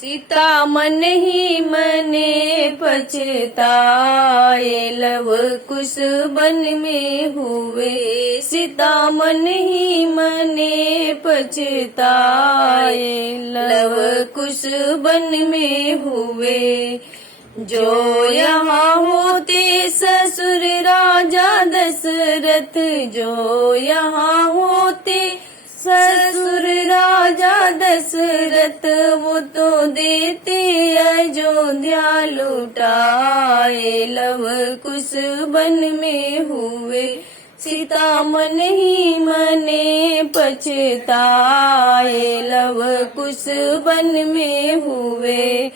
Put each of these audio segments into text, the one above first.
सीता मन ही मने पछताए, लव कुश बन में हुए। सीता मन ही मने पछताए, लव कुश बन में हुए। जो यहाँ होते ससुर राजा दशरथ, जो यहाँ होते ससुर राजा दशरथ, वो तो देते अयोध्या लुटाए, लव कुश बन में हुए। सीता मन ही मने पछताए, लव कुश बन में हुए।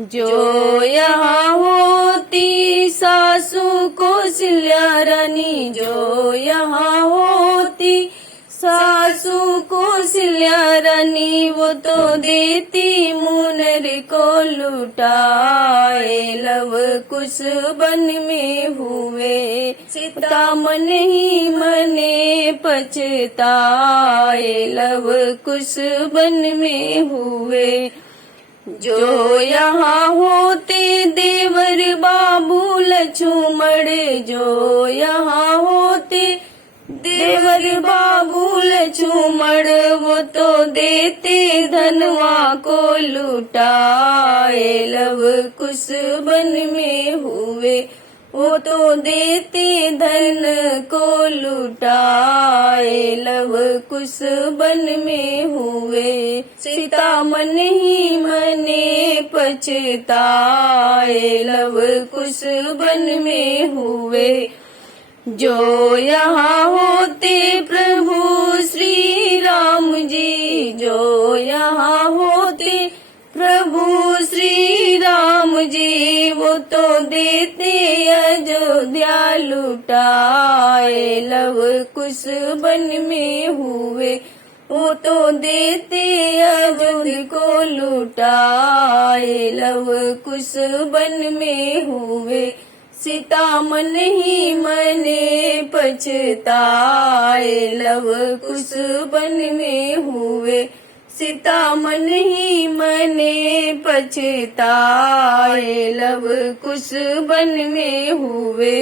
जो यहाँ होती सासू कौशल्या रानी, जो यहाँ होती सासू कौशल्या रानी, वो तो देती मुनर को लुटाए, लव कुश बन में हुए। सीता मन ही मने पछताए, लव कुश बन में हुए। जो यहाँ होते देवर बाबू लक्ष्मण, जो यहाँ होते देवर बाबू लक्ष्मण, वो तो देते धनवा को लुटाए, लव कुश बन में हुए। वो तो देते धन को लुटाए, लव कुश बन में हुए। सीता मन ही मने पछताए, लव कुश बन में हुए। जो यहाँ होते प्रभु श्री राम जी, जो यहाँ होते प्रभु श्री राम जी, वो तो देते अयोध्या लुटाए, लव कुश बन में हुए। वो तो देते अयोध्या को लुटाए, लव कुश बन में हुए। सीता मन ही मने पछताए, लव कुश बन में हुए। सीता मन ही मने पछताए, लव कुश बन में हुए।